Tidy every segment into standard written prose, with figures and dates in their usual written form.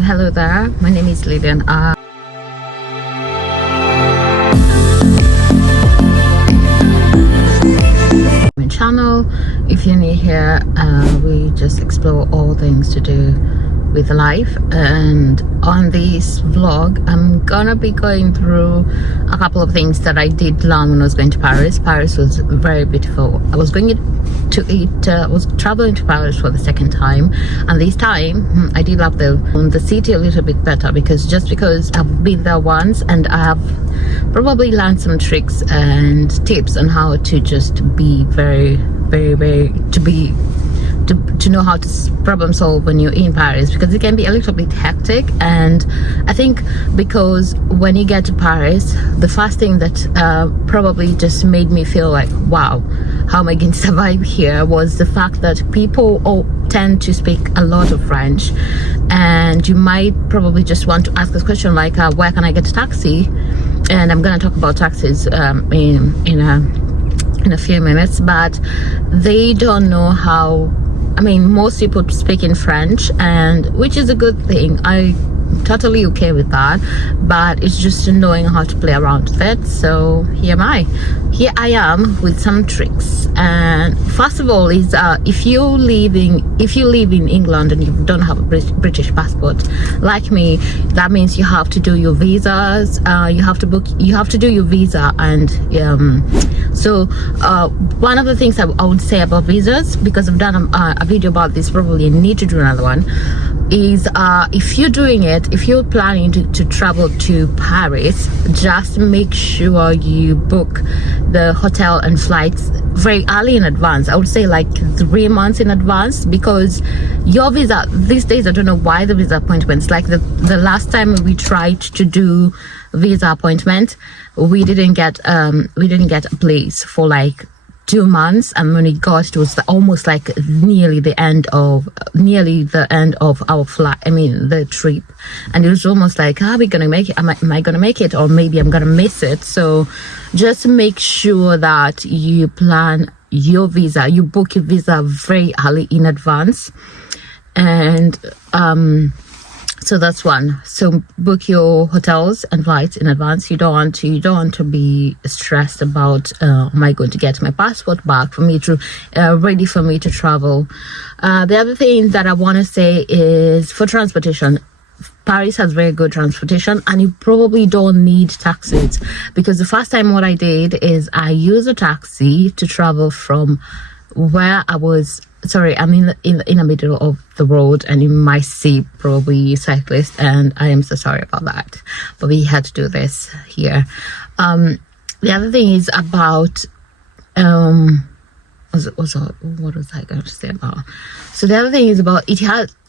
Hello there. My name is Lillian. My channel. If you're new here, we just explore all things to do with life, and on this vlog I'm gonna be going through a couple of things that I did learn when I was going to Paris. Paris was very beautiful. I was traveling to Paris for the second time, and this time I did love the city a little bit better, because I've been there once and I have probably learned some tricks and tips on how to just be to know how to problem solve when you're in Paris, because it can be a little bit hectic. And I think because when you get to Paris, the first thing that probably just made me feel like, wow, how am I going to survive here, was the fact that people all tend to speak a lot of French, and you might probably just want to ask this question like, where can I get a taxi? And I'm going to talk about taxis in a few minutes, but they don't know how. I mean, most people speak in French, and which is a good thing. I'm totally okay with that, but it's just knowing how to play around with it. So here I am with some tricks. And first of all is if you live in England and you don't have a British passport like me, that means you have to do your visas. You have to do your visa. And so one of the things I would say about visas, because I've done a video about this, probably need to do another one, is if you're planning to travel to Paris, just make sure you book the hotel and flights very early in advance. I would say like 3 months in advance, because your visa these days, I don't know why the visa appointments, like the last time we tried to do visa appointment, we didn't get a place for like 2 months, and when we got, it was almost like nearly the end of our flight, the trip, and it was almost like, are we gonna make it? Am I gonna make it, or maybe I'm gonna miss it? So just make sure that you plan your visa, you book your visa very early in advance. And so that's one. So book your hotels and flights in advance. You don't want to be stressed about, am I going to get my passport back for me to ready for me to travel. The other thing that I want to say is for transportation. Paris has very good transportation, and you probably don't need taxis, because the first time what I did is I used a taxi to travel from where I was. Sorry, I'm in the middle of the road, and you might see probably cyclists, and I am so sorry about that, but we had to do this here. The other thing is about what was I going to say about? So the other thing is about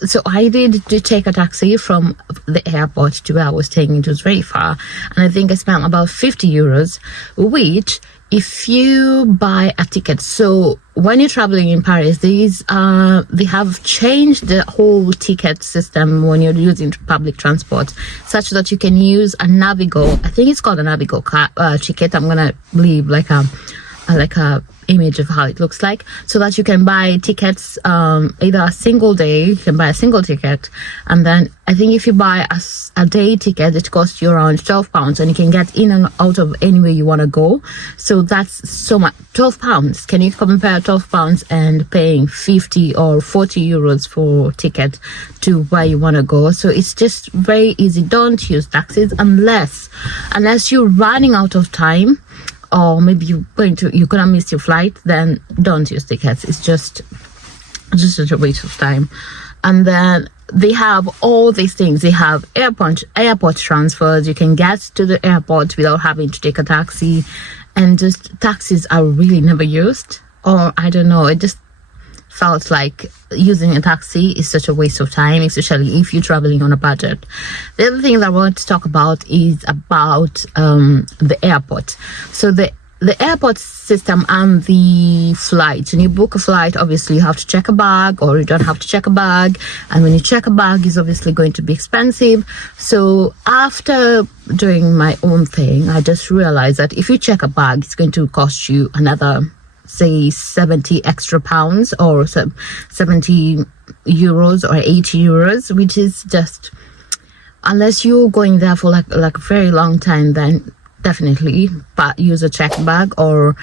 so I did to take a taxi from the airport to where I was staying. It was very far, and I think I spent about 50 euros, which, if you buy a ticket, so when you're traveling in Paris, they have changed the whole ticket system when you're using public transport, such that you can use a Navigo. I think it's called a Navigo ticket. I'm gonna leave like a image of how it looks like, so that you can buy tickets either a single day, you can buy a single ticket, and then I think if you buy a day ticket, it costs you around £12, and you can get in and out of anywhere you want to go. So that's so much. £12, can you compare £12 and paying 50 or 40 euros for ticket to where you want to go? So it's just very easy. Don't use taxis unless you're running out of time, or maybe you're gonna miss your flight. Then don't use tickets. It's just a waste of time. And then they have all these things. They have airport transfers. You can get to the airport without having to take a taxi, and just taxis are really never used, or I don't know, it just felt like using a taxi is such a waste of time, especially if you're traveling on a budget. The other thing that I want to talk about is about the airport. So the airport system and the flights. When you book a flight, obviously you have to check a bag, or you don't have to check a bag, and when you check a bag, it's obviously going to be expensive. So after doing my own thing, I just realized that if you check a bag, it's going to cost you another, say, 70 extra pounds, or 70 euros or 80 euros, which is just unless you're going there for like a very long time, then definitely but use a check bag or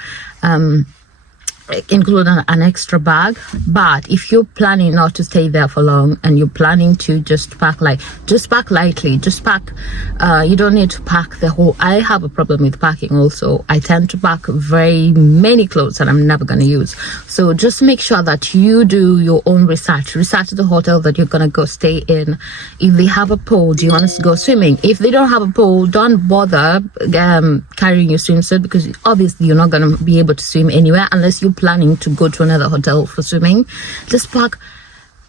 include an extra bag. But if you're planning not to stay there for long and you're planning to just pack lightly, just pack, you don't need to pack the whole. I have a problem with packing also. I tend to pack very many clothes that I'm never going to use. So just make sure that you do your own research the hotel that you're going to go stay in. If they have a pool, do you want to go swimming? If they don't have a pool, don't bother carrying your swimsuit, because obviously you're not going to be able to swim anywhere unless you're planning to go to another hotel for swimming. Just pack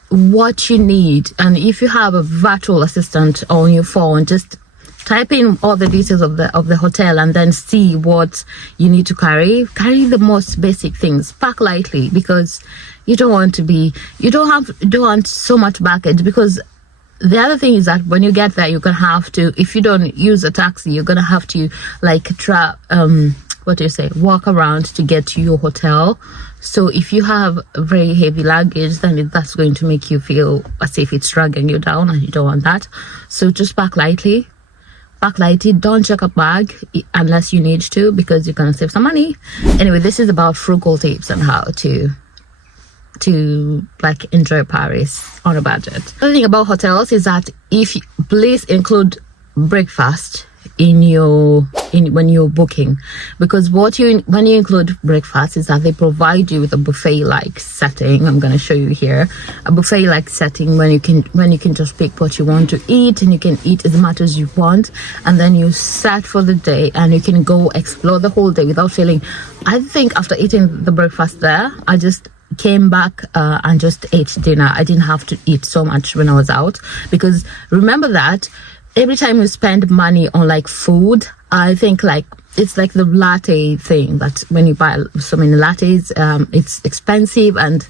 what you need, and if you have a virtual assistant on your phone, just type in all the details of the hotel and then see what you need to carry the most basic things. Pack lightly, because you don't want so much baggage. Because the other thing is that when you get there, you're gonna have to, if you don't use a taxi, you're gonna have to like walk around to get to your hotel. So if you have very heavy luggage, then that's going to make you feel as if it's dragging you down, and you don't want that. So just pack lightly. Don't check a bag unless you need to, because you're gonna save some money. Anyway, this is about frugal tips on how to like enjoy Paris on a budget. The thing about hotels is that please include breakfast when you're booking, because when you include breakfast is that they provide you with a buffet like setting. I'm going to show you here a buffet like setting when you can just pick what you want to eat, and you can eat as much as you want, and then you set for the day and you can go explore the whole day without feeling. I think after eating the breakfast there, I just came back and just ate dinner. I didn't have to eat so much when I was out, because remember that every time you spend money on like food, I think like it's like the latte thing, that when you buy so many lattes, it's expensive and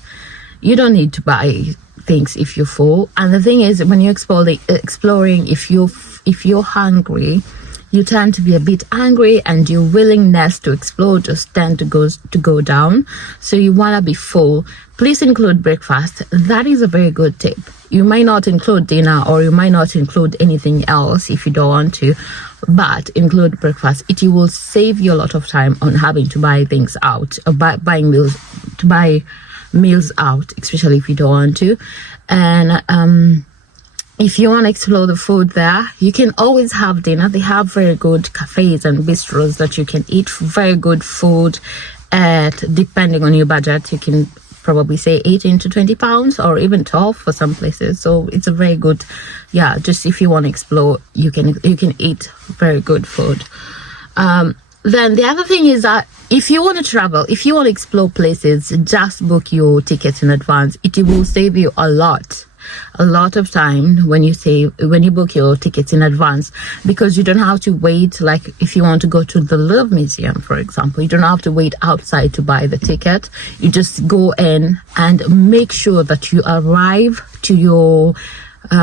you don't need to buy things if you're full. And the thing is, when you're exploring, if you're hungry, you tend to be a bit angry, and your willingness to explore just tend to go down. So you want to be full. Please include breakfast. That is a very good tip. You might not include dinner, or you might not include anything else if you don't want to, but include breakfast. It will save you a lot of time on having to buy things out, or buying meals out, especially if you don't want to. And if you want to explore the food there, you can always have dinner. They have very good cafes and bistros that you can eat very good food at, depending on your budget. You can probably say 18 to 20 pounds, or even 12 for some places. So it's a very good, just if you want to explore, you can eat very good food. Then the other thing is that if you want to travel, if you want to explore places, just book your tickets in advance. It will save you a lot of time when you book your tickets in advance, because you don't have to wait. Like if you want to go to the Louvre Museum, for example, you don't have to wait outside to buy the ticket. You just go in and make sure that you arrive to your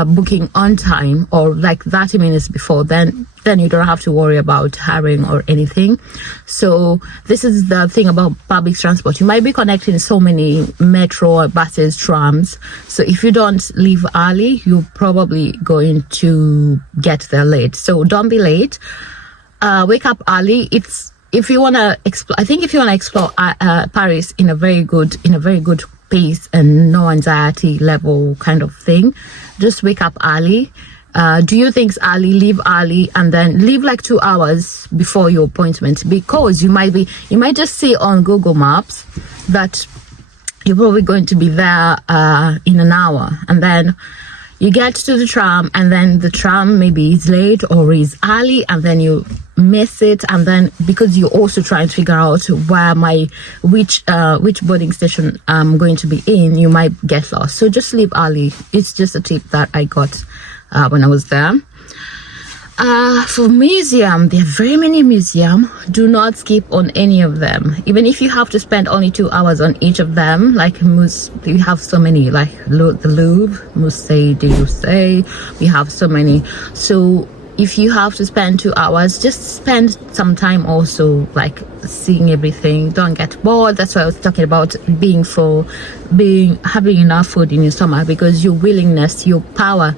booking on time, or like 30 minutes before. Then you don't have to worry about hurrying or anything. So this is the thing about public transport. You might be connecting so many metro, buses, trams. So if you don't leave early, you're probably going to get there late. So don't be late. Wake up early. If you want to explore, I think if you want to explore Paris in a very good pace and no anxiety level kind of thing, just wake up early. Do your things early, leave early, and then leave like 2 hours before your appointment, because you might just see on Google Maps that you're probably going to be there in an hour, and then you get to the tram, and then the tram maybe is late or is early, and then you miss it. And then because you're also trying to figure out which boarding station I'm going to be in, you might get lost. So just leave early. It's just a tip that I got when I was there. For museum, there are very many museums. Do not skip on any of them, even if you have to spend only 2 hours on each of them. Like we have so many, like the Louvre, Musée d'Orsay, we have so many. So if you have to spend 2 hours, just spend some time also like seeing everything. Don't get bored. That's why I was talking about being full, having enough food in your stomach, because your willingness, your power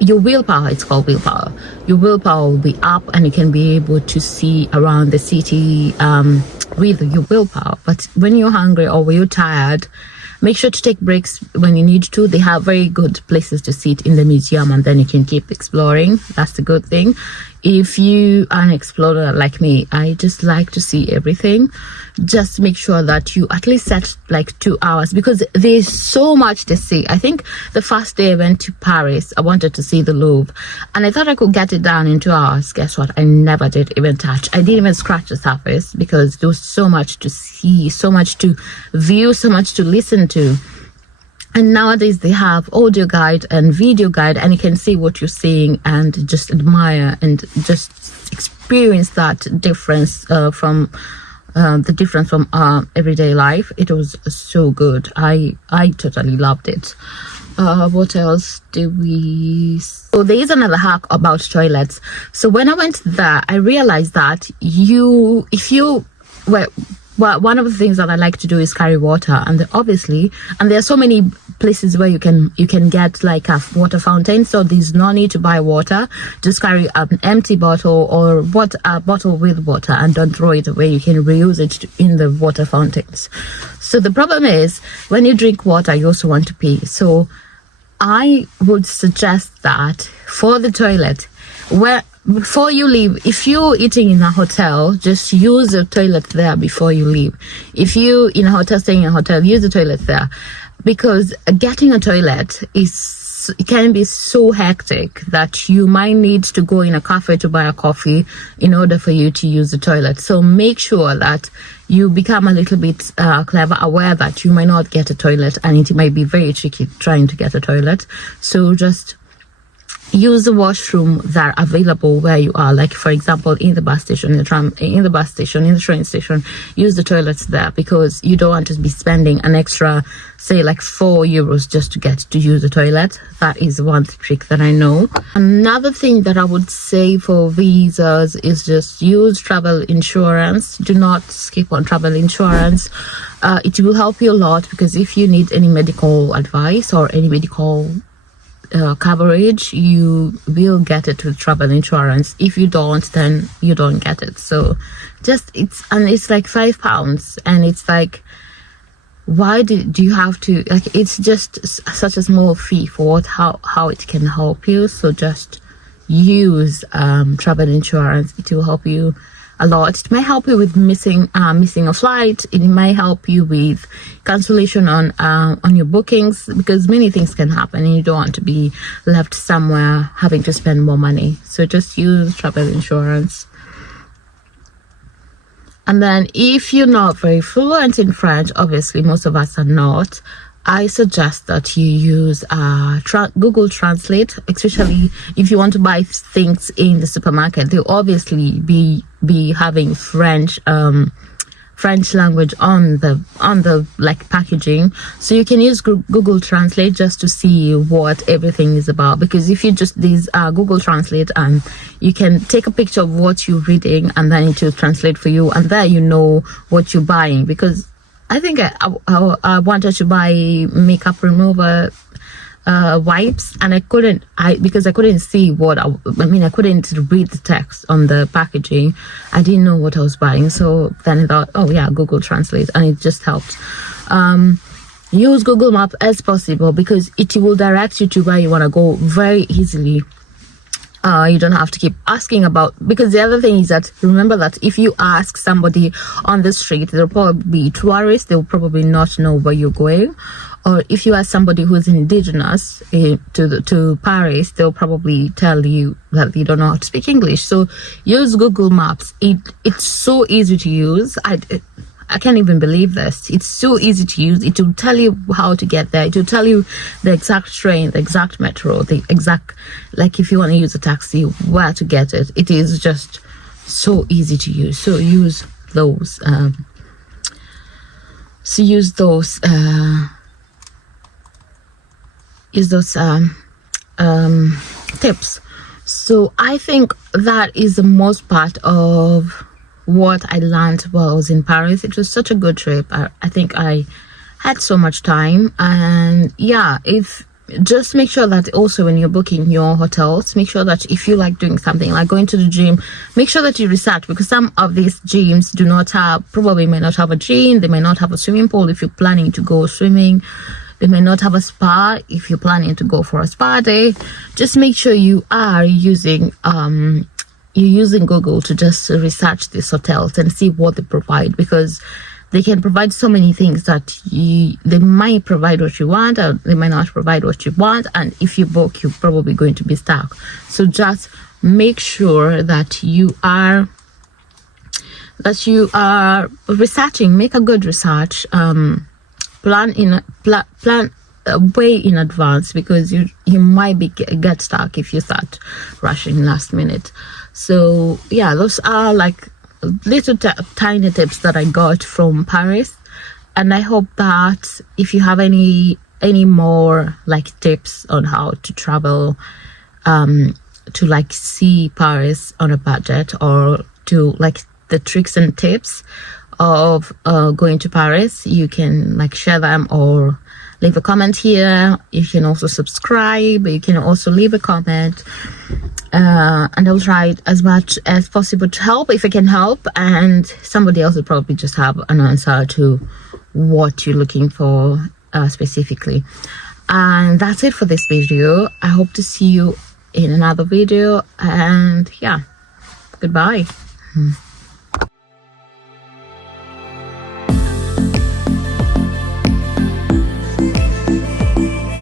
your willpower, it's called willpower, your willpower will be up, and you can be able to see around the city with your willpower. But when you're hungry or when you're tired, make sure to take breaks when you need to. They have very good places to sit in the museum, and then you can keep exploring. That's the good thing. If you are an explorer like me, I just like to see everything. Just make sure that you at least set like 2 hours, because there's so much to see. I think the first day I went to Paris, I wanted to see the Louvre, and I thought I could get it done in 2 hours. Guess what? I never did even touch. I didn't even scratch the surface, because there was so much to see, so much to view, so much to listen to. And nowadays they have audio guide and video guide, and you can see what you're seeing and just admire and just experience that difference from everyday life. It was so good. I totally loved it. What else do we... So there is another hack about toilets. So when I went there, I realized that well, one of the things that I like to do is carry water, and there are so many places where you can get like a water fountain, so there's no need to buy water. Just carry an empty bottle or a bottle with water, and don't throw it away. You can reuse it in the water fountains. So the problem is, when you drink water, you also want to pee. So I would suggest that for the toilet, before you leave, if you're eating in a hotel, just use the toilet there before you leave. If you in a hotel, staying in a hotel, use the toilet there, because getting a toilet can be so hectic that you might need to go in a cafe to buy a coffee in order for you to use the toilet. So make sure that you become a little bit clever, aware that you might not get a toilet, and it might be very tricky trying to get a toilet. So just use the washroom that are available where you are, like for example in the bus station, in the train station. Use the toilets there, because you don't want to be spending an extra, say like €4 just to get to use the toilet. That is one trick that I know. Another thing that I would say for visas is just use travel insurance. Do not skip on travel insurance. It will help you a lot, because if you need any medical advice or any medical coverage, you will get it with travel insurance. If you don't, then you don't get it. So it's like £5, and it's like, why do you have to, like, it's just such a small fee for how it can help you. So just use travel insurance. It will help you a lot. It may help you with missing a flight. It may help you with cancellation on your bookings, because many things can happen and you don't want to be left somewhere having to spend more money. So just use travel insurance. And then if you're not very fluent in French, obviously most of us are not, I suggest that you use Google Translate, especially if you want to buy things in the supermarket. They'll obviously be having French language on the like packaging, so you can use Google Translate just to see what everything is about. Because if you just Google Translate, and you can take a picture of what you're reading, and then it will translate for you, and there you know what you're buying. Because I think I wanted to buy makeup remover wipes, and I couldn't see what I couldn't read the text on the packaging. I didn't know what I was buying. So then I thought, oh yeah, Google Translate, and it just helped. Use Google Maps as possible, because it will direct you to where you want to go very easily. You don't have to keep asking about, because the other thing is that, remember that if you ask somebody on the street, they'll probably be tourists, they'll probably not know where you're going. Or if you ask somebody who's indigenous to Paris, they'll probably tell you that they don't know how to speak English. So use Google Maps. It's so easy to use. I can't even believe this. It's so easy to use. It will tell you how to get there. It will tell you the exact train, the exact metro, the exact, like if you want to use a taxi, where to get it. It is just so easy to use. So use those. Tips. So I think that is the most part of what I learned while I was in Paris. It was such a good trip. I think I had so much time, and yeah, if just make sure that also when you're booking your hotels, make sure that if you like doing something like going to the gym, make sure that you research, because some of these gyms do not have, probably may not have a gym, they may not have a swimming pool if you're planning to go swimming, they may not have a spa if you're planning to go for a spa day. Just make sure you are using you're using Google to just research these hotels and see what they provide, because they can provide so many things that they might provide what you want, or they might not provide what you want, and if you book, you're probably going to be stuck. So just make sure that you are researching. Make a good research. Plan way in advance, because you might get stuck if you start rushing last minute. So yeah, those are like little tiny tips that I got from Paris, and I hope that if you have any more like tips on how to travel to like see Paris on a budget, or to like the tricks and tips of going to Paris, you can like share them or leave a comment here. You can also subscribe, you can also leave a comment, and I'll try as much as possible to help if I can help, and somebody else will probably just have an answer to what you're looking for specifically. And that's it for this video. I hope to see you in another video, and yeah, goodbye.